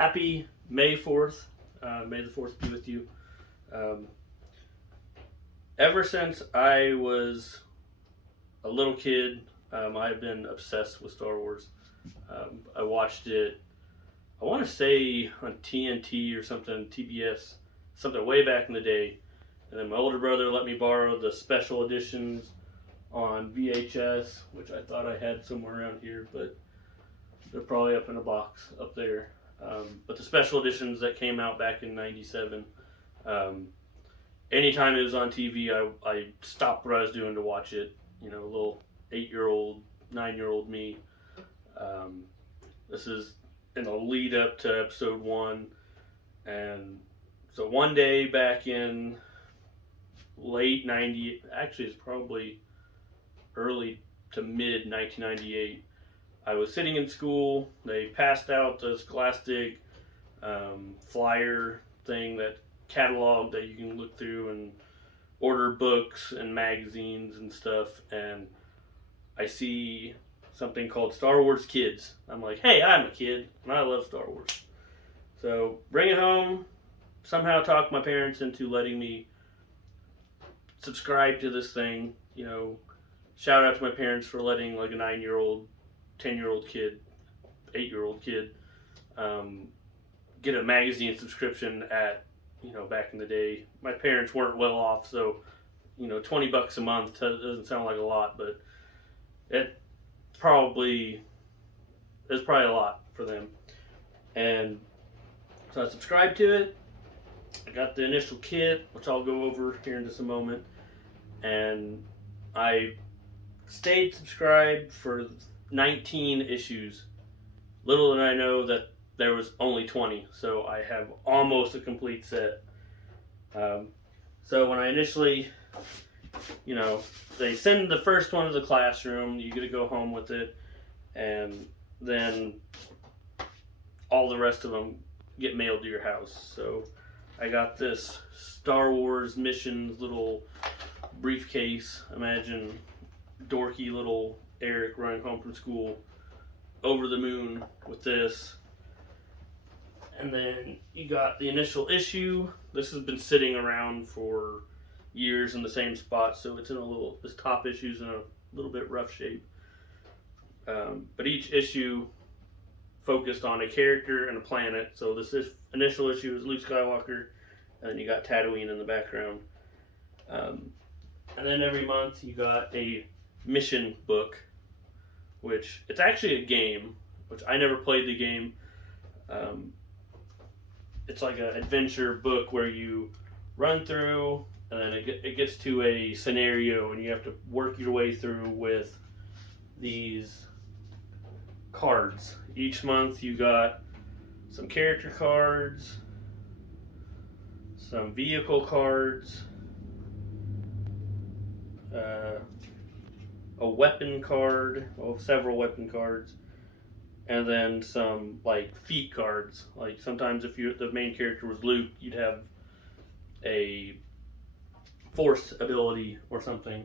Happy May 4th. May the 4th be with you. Um, Ever since I was a little kid, I've been obsessed with Star Wars. I watched it, I want to say on TNT or something, TBS, something way back in the day. And then my older brother let me borrow the special editions on VHS, which I thought I had somewhere around here, but they're probably up in a box up there. But the special editions that came out back in '97, anytime it was on TV, I stopped what I was doing to watch it. You know, little 8-year-old, 9-year-old me. This is in the lead up to episode 1. And so one day back in late 90, actually it's probably early to mid 1998, I was sitting in school. They passed out the Scholastic flyer thing, that catalog that you can look through and order books and magazines and stuff, and I see something called Star Wars Kids. I'm like, hey, I'm a kid and I love Star Wars. So bring it home, somehow talk my parents into letting me subscribe to this thing. You know, shout out to my parents for letting like a 9-year-old, 10-year-old kid, 8-year-old kid get a magazine subscription at, you know, back in the day. My parents weren't well off, so, you know, $20 a month doesn't sound like a lot, but it's probably a lot for them. And so I subscribed to it. I got the initial kit, which I'll go over here in just a moment, and I stayed subscribed for 19 issues. Little did I know that there was only 20, so I have almost a complete set. So when I initially, you know, they send the first one to the classroom, you get to go home with it, and then all the rest of them get mailed to your house. So I got this Star Wars Missions little briefcase. Imagine dorky little Eric running home from school, over the moon with this. And then you got the initial issue. This has been sitting around for years in the same spot, so it's in this top issue's in a little bit rough shape. But each issue focused on a character and a planet. So this initial issue is Luke Skywalker, and then you got Tatooine in the background. And then every month you got a mission book, which it's actually a game, which I never played the game. It's like an adventure book where you run through, and then it gets to a scenario, and you have to work your way through with these cards. Each month you got some character cards, some vehicle cards, a weapon card, well, several weapon cards, and then some like feat cards. Like sometimes if the main character was Luke, you'd have a force ability or something.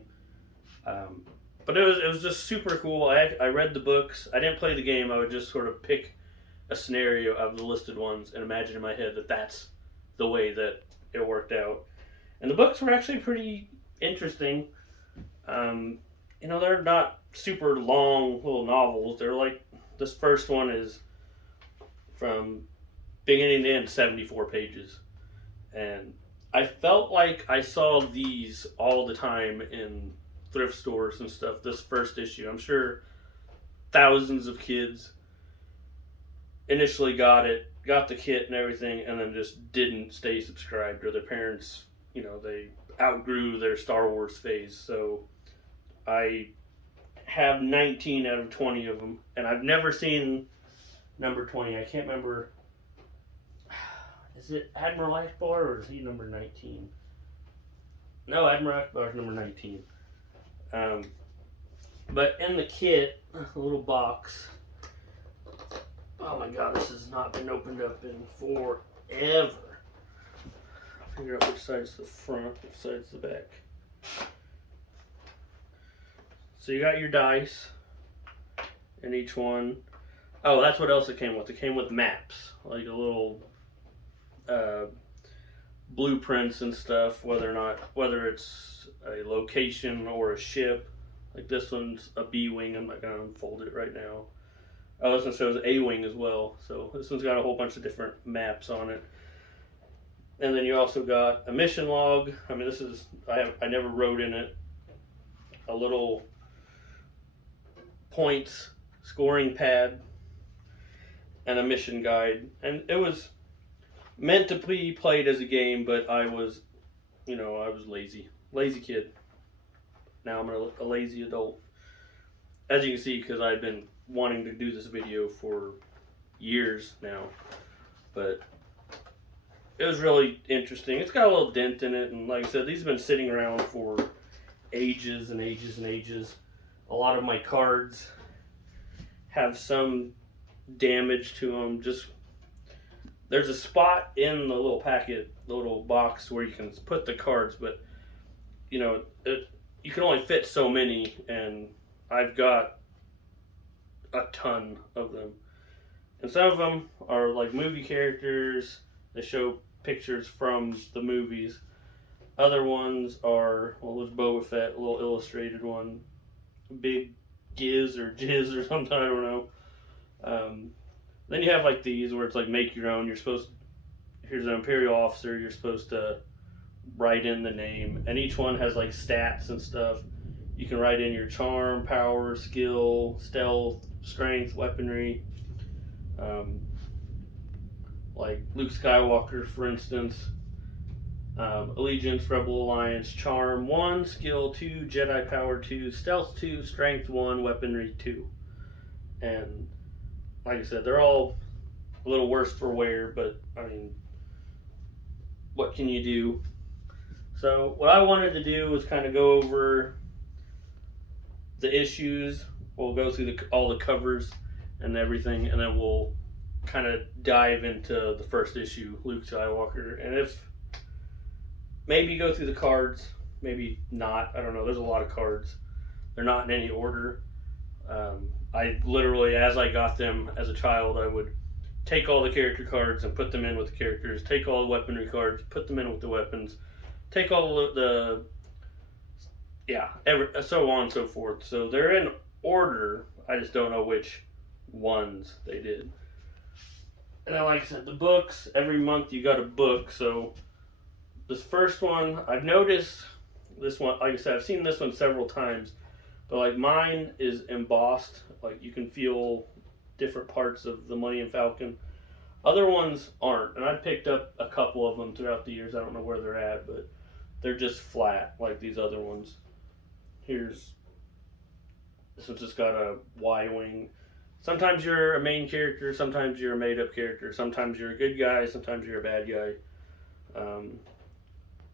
But it was just super cool. I read the books. I didn't play the game. I would just sort of pick a scenario of the listed ones and imagine in my head that that's the way that it worked out. And the books were actually pretty interesting. You know, they're not super long little novels. They're like, this first one is from beginning to end 74 pages. And I felt like I saw these all the time in thrift stores and stuff, this first issue. I'm sure thousands of kids initially got the kit and everything, and then just didn't stay subscribed, or their parents, you know, they outgrew their Star Wars phase. So I have 19 out of 20 of them, and I've never seen number 20. I can't remember. Is it Admiral Akbar, or is he number 19? No, Admiral Akbar is number 19. But in the kit, a little box. Oh my god, this has not been opened up in forever. Figure out which side's the front, which side's the back. So you got your dice in each one. Oh, that's what else it came with. It came with maps, like a little uh, blueprints and stuff. Whether it's a location or a ship. Like this one's a B wing. I'm not gonna unfold it right now. Oh, this one shows A wing as well. So this one's got a whole bunch of different maps on it. And then you also got a mission log. I mean, this is I never wrote in it. A little points scoring pad and a mission guide, and it was meant to be played as a game, but I was lazy kid. Now I'm a lazy adult, as you can see, because I've been wanting to do this video for years now, but it was really interesting. It's got a little dent in it, and like I said, these have been sitting around for ages and ages and ages. A lot of my cards have some damage to them. Just there's a spot in the little packet, the little box where you can put the cards, but you can only fit so many, and I've got a ton of them. And some of them are like movie characters. They show pictures from the movies. Other ones are, well, there's Boba Fett, a little illustrated one. Big Giz or Jizz or something, I don't know. Then you have like these where it's like make your own. Here's an Imperial officer, you're supposed to write in the name. And each one has like stats and stuff. You can write in your charm, power, skill, stealth, strength, weaponry. Like Luke Skywalker, for instance. Allegiance, Rebel Alliance, Charm 1, Skill 2, Jedi Power 2, Stealth 2, Strength 1, Weaponry 2. And like I said, they're all a little worse for wear, but I mean, what can you do? So what I wanted to do was kind of go over the issues. We'll go through all the covers and everything, and then we'll kind of dive into the first issue, Luke Skywalker. And if maybe go through the cards, maybe not. I don't know. There's a lot of cards. They're not in any order. I literally, as I got them as a child, I would take all the character cards and put them in with the characters. Take all the weaponry cards, put them in with the weapons. Take all so on and so forth. So they're in order. I just don't know which ones they did. And then, like I said, the books. Every month you got a book. So this first one, I've noticed this one, like I said, I've seen this one several times, but like mine is embossed. Like you can feel different parts of the Millennium Falcon. Other ones aren't, and I picked up a couple of them throughout the years. I don't know where they're at, but they're just flat like these other ones. This one's just got a Y-wing. Sometimes you're a main character, sometimes you're a made-up character, sometimes you're a good guy, sometimes you're a bad guy. And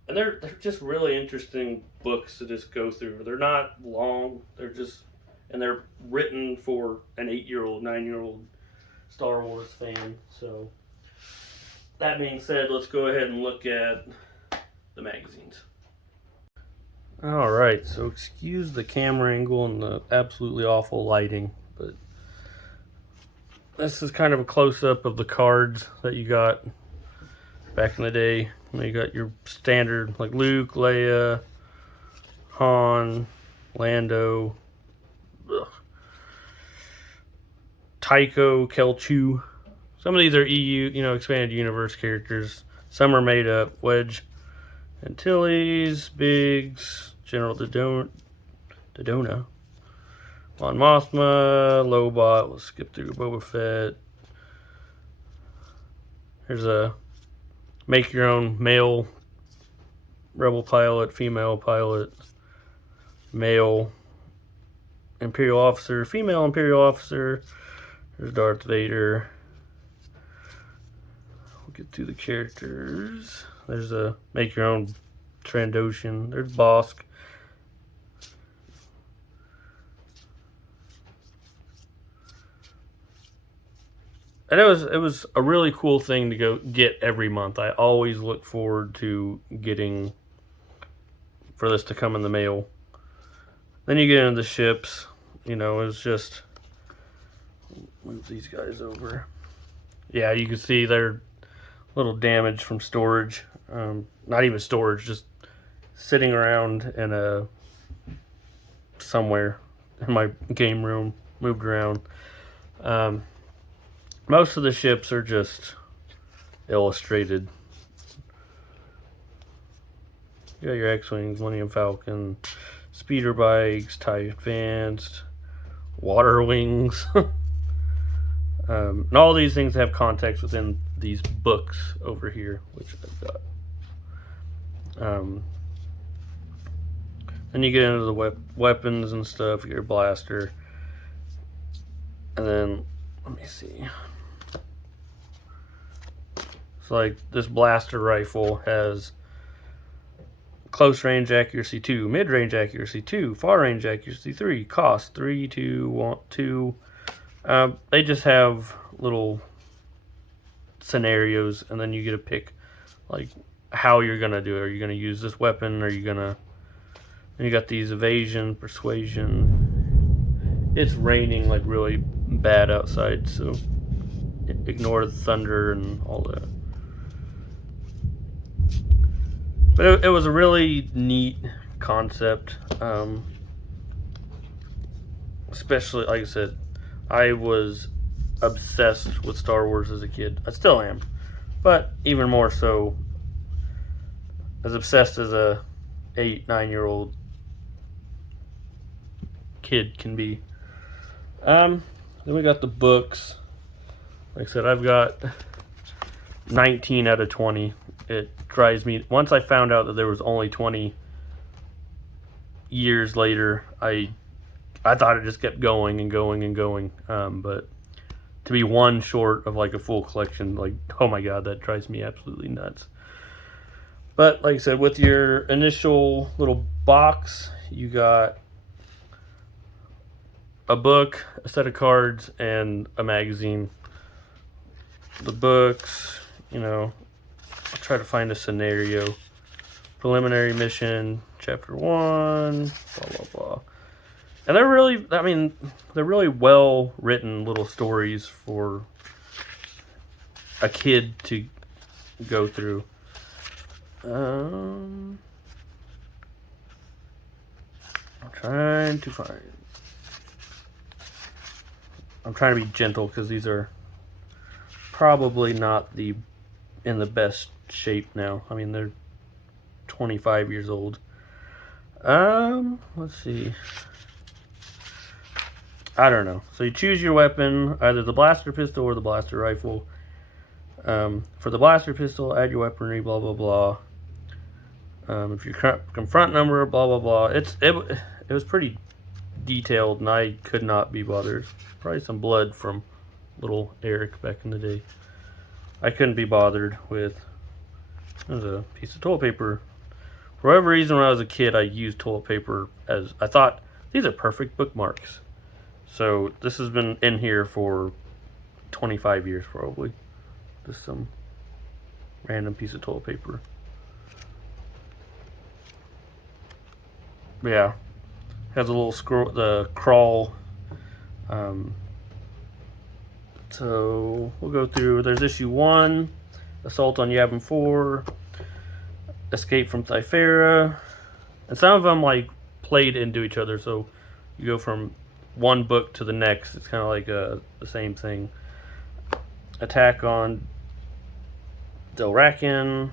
they're just really interesting books to just go through. They're not long. They're written for an 8-year-old, 9-year-old Star Wars fan. So that being said, let's go ahead and look at the magazines. All right, so excuse the camera angle and the absolutely awful lighting, but this is kind of a close-up of the cards that you got back in the day. You got your standard, like Luke, Leia, Han, Lando, Tycho, Kelchu. Some of these are EU, expanded universe characters. Some are made up. Wedge, Antilles, Biggs, General Dodona, Mon Mothma, Lobot. We'll skip through Boba Fett. Here's a make your own male rebel pilot, female pilot, male Imperial officer, female Imperial officer. There's Darth Vader. We'll get through the characters. There's a make your own Trandoshan. There's Bosk. And it was a really cool thing to go get every month. I always look forward to for this to come in the mail. Then you get into the ships. It's just move these guys over. Yeah, you can see they're a little damaged from storage. Not even storage, just sitting around in a somewhere in my game room, moved around. Most of the ships are just illustrated. You got your X-Wings, Millennium Falcon, speeder bikes, TIE Advanced, water wings. And all these things have context within these books over here, which I've got. Then you get into the weapons and stuff, your blaster. And then, let me see. So like this blaster rifle has close range accuracy 2, mid range accuracy 2, far range accuracy 3, cost 3, 2, 1, 2. They just have little scenarios, and then you get to pick like how you're gonna do it. Are you gonna use this weapon? Are you gonna? And you got these evasion, persuasion. It's raining like really bad outside, so ignore the thunder and all that. But it was a really neat concept. Especially, like I said, I was obsessed with Star Wars as a kid. I still am. But even more so, as obsessed as a 8-9-year-old kid can be. Then we got the books. Like I said, I've got 19 out of 20. It drives me. Once I found out that there was only 20 years later, I thought it just kept going and going and going. But to be one short of like a full collection, like, oh my god, that drives me absolutely nuts. But like I said, with your initial little box, you got a book, a set of cards, and a magazine. The books, I'll try to find a scenario. Preliminary mission, chapter 1, blah, blah, blah. And they're really well written little stories for a kid to go through. I'm trying to be gentle because these are probably not in the best shape now. I mean, they're 25 years old. Let's see. I don't know. So you choose your weapon, either the blaster pistol or the blaster rifle. For the blaster pistol, add your weaponry, blah, blah, blah. If your confront number, blah, blah, blah. It was pretty detailed, and I could not be bothered. Probably some blood from little Eric back in the day. I couldn't be bothered with. There's a piece of toilet paper. For whatever reason, when I was a kid, I used toilet paper as I thought these are perfect bookmarks. So this has been in here for 25 years probably. Just some random piece of toilet paper. Yeah, has a little scroll, the crawl. So we'll go through. There's issue 1, Assault on Yavin 4, Escape from Thyfera, and some of them like played into each other. So you go from one book to the next. It's kind of like the same thing. Attack on Delrakin,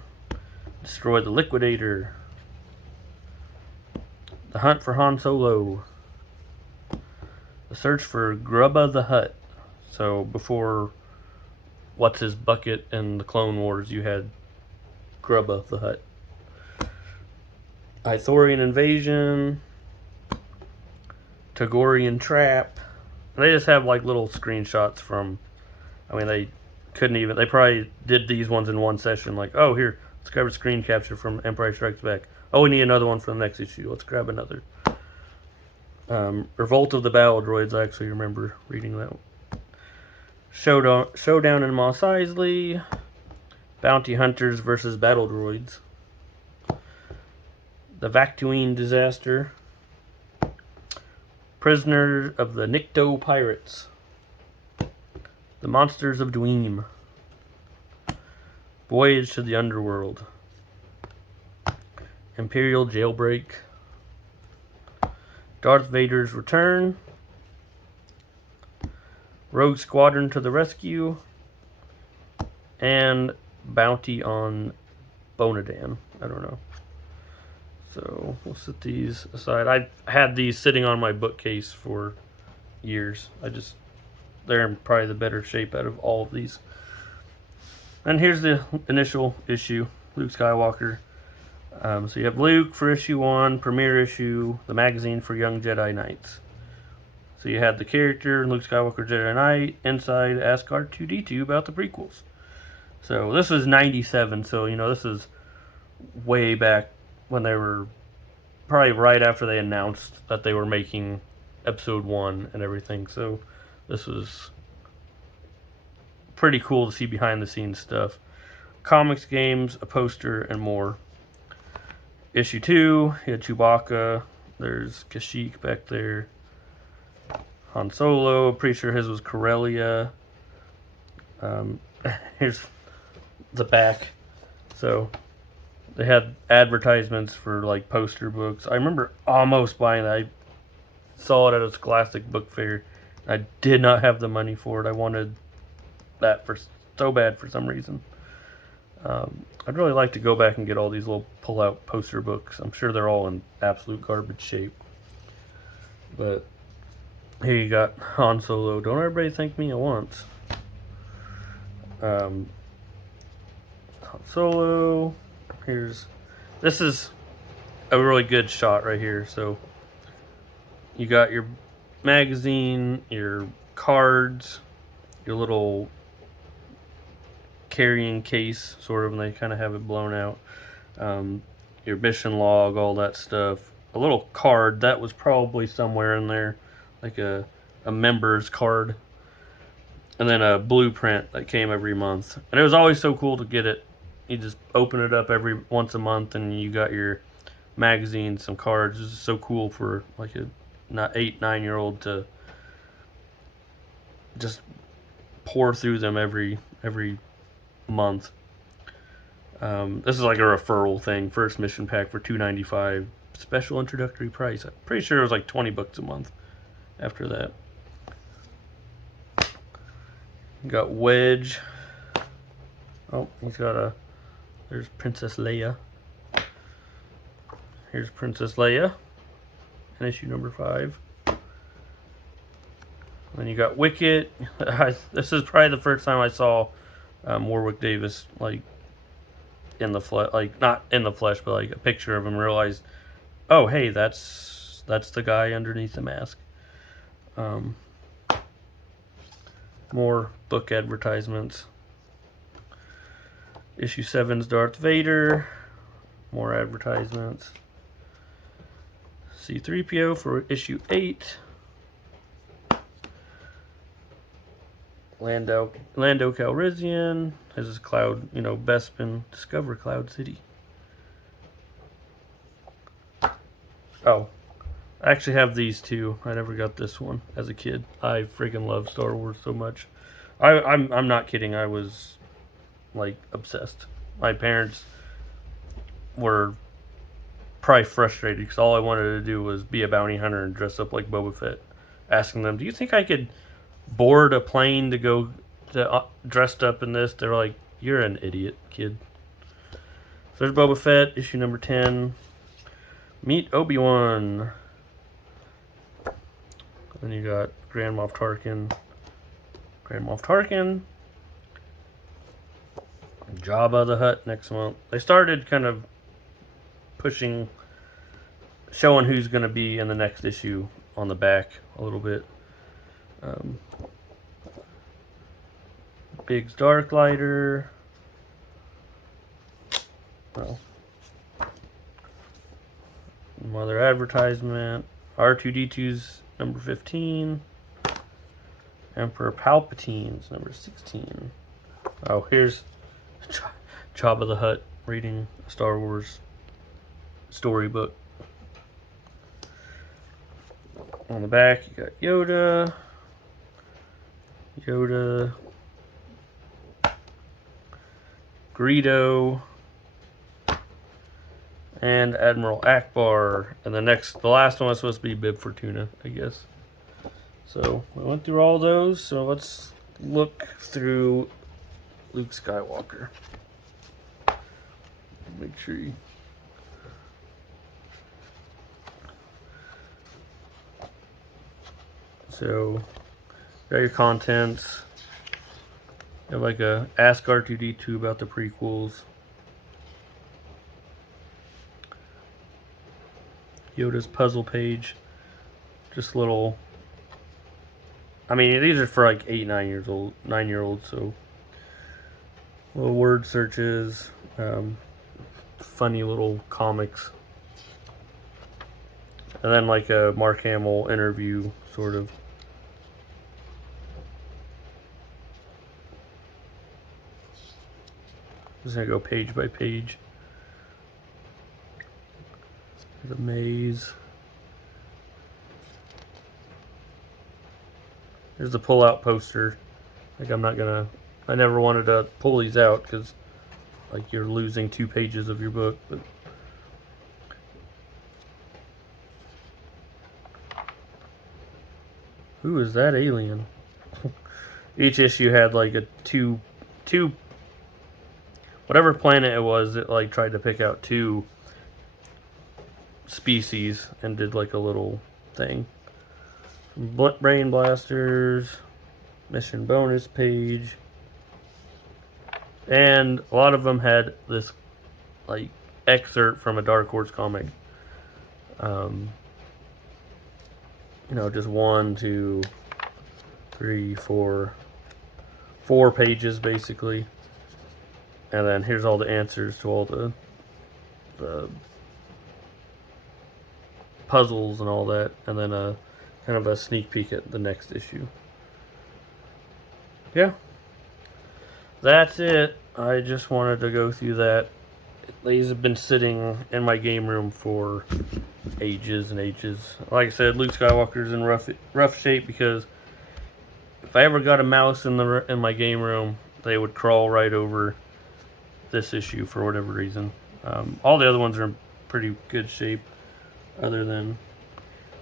Destroy the Liquidator, The Hunt for Han Solo, The Search for Grubba the Hutt. So before What's His Bucket and the Clone Wars, you had Grubba the Hutt. Ithorian Invasion, Togorian Trap. And they just have like little screenshots from, they probably did these ones in one session. Like, oh, here, let's grab a screen capture from Empire Strikes Back. Oh, we need another one for the next issue. Let's grab another. Revolt of the Battle Droids, I actually remember reading that one. Showdown in Mos Eisley. Bounty Hunters versus Battle Droids. The Vaktuine Disaster. Prisoner of the Nikto Pirates. The Monsters of Dweem. Voyage to the Underworld. Imperial Jailbreak. Darth Vader's Return. Rogue Squadron to the Rescue. And Bounty on Bonadan. I don't know. So we'll set these aside. I had these sitting on my bookcase for years. They're in probably the better shape out of all of these. And here's the initial issue, Luke Skywalker. So you have Luke for issue 1, premiere issue, the magazine for Young Jedi Knights. So you had the character, Luke Skywalker Jedi Knight, inside ask R2-D2 about the prequels. So this is 97, so this is way back when they were probably right after they announced that they were making episode 1 and everything. So this was pretty cool to see behind the scenes stuff. Comics, games, a poster, and more. Issue 2, you had Chewbacca. There's Kashyyyk back there. Han Solo, pretty sure his was Corellia. Here's the back. So they had advertisements for like poster books. I remember almost buying that. I saw it at a Scholastic book fair. I did not have the money for it. I wanted that so bad for some reason. I'd really like to go back and get all these little pull-out poster books. I'm sure they're all in absolute garbage shape. But here you got Han Solo. Don't everybody thank me at once. Han Solo. This is a really good shot right here. So you got your magazine, your cards, your little carrying case, sort of, and they kind of have it blown out. Your mission log, all that stuff. A little card that was probably somewhere in there, like a member's card. And then a blueprint that came every month. And it was always so cool to get it. You just open it up once a month and you got your magazine, some cards. This is so cool for like a 8-9-year-old to just pour through them every month. This is like a referral thing. First mission pack for $2.95. Special introductory price. I'm pretty sure it was like $20 a month after that. Got Wedge. Oh, there's Princess Leia. Here's Princess Leia in issue number 5. Then you got Wicket. This is probably the first time I saw Warwick Davis like in the flesh, like not in the flesh, but like a picture of him. Realized, oh hey, that's the guy underneath the mask. More book advertisements. Issue 7's Darth Vader. More advertisements. C-3PO for issue 8. Lando Calrissian. This is Cloud, Bespin. Discover Cloud City. Oh, I actually have these two. I never got this one as a kid. I freaking love Star Wars so much. I'm not kidding. I was like obsessed. My parents were probably frustrated because all I wanted to do was be a bounty hunter and dress up like Boba Fett. Asking them, do you think I could board a plane to go dressed up in this? They're like, you're an idiot, kid. So there's Boba Fett, issue number 10. Meet Obi-Wan. Then you got Grand Moff Tarkin. Jabba the Hutt next month. They started kind of showing who's going to be in the next issue on the back a little bit. Biggs Darklighter. Well, another advertisement. R2-D2's number 15. Emperor Palpatine's number 16. Oh, here's Jabba the Hutt reading a Star Wars storybook. On the back, you got Yoda. Greedo, and Admiral Akbar. And the last one was supposed to be Bib Fortuna, I guess. So we went through all those. So let's look through Luke Skywalker. Make sure you. So, got your contents. You have like a Ask R2D2 about the prequels. Yoda's puzzle page. Just little. I mean, these are for like 9-year-olds, so little word searches, funny little comics, and then like a Mark Hamill interview, sort of. Just gonna go page by page. There's a maze. There's the pull-out poster. Like I never wanted to pull these out because like you're losing 2 pages of your book. But who is that alien? Each issue had like a two whatever planet it was, it like tried to pick out 2 species and did like a little thing. Brain blasters, mission bonus page, and a lot of them had this like excerpt from a Dark Horse comic. You know, just 1, 2, 3, 4 pages basically, and then here's all the answers to all the puzzles and all that, and then a kind of a sneak peek at the next issue. Yeah, that's it. I just wanted to go through that. These have been sitting in my game room for ages and ages. Like I said, Luke Skywalker's in rough shape because if I ever got a mouse in my game room, they would crawl right over this issue for whatever reason. All the other ones are in pretty good shape, other than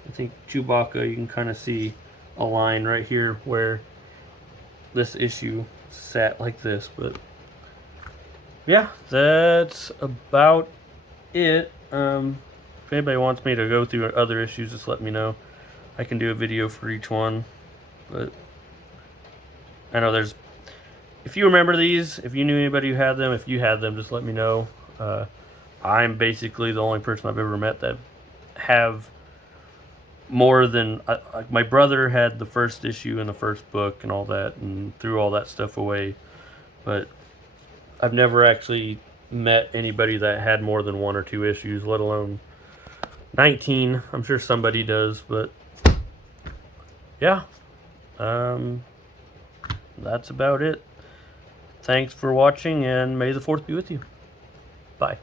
I think Chewbacca. You can kind of see a line right here where this issue sat like this. But yeah, that's about it. If anybody wants me to go through other issues, just let me know. I can do a video for each one. But I know if you remember these, if you knew anybody who had them, if you had them, just let me know. I'm basically the only person I've ever met that have more than like my brother had the first issue in the first book and all that, and threw all that stuff away. But I've never actually met anybody that had more than 1 or 2 issues, let alone 19. I'm sure somebody does, but yeah, that's about it. Thanks for watching, and may the 4th be with you. Bye.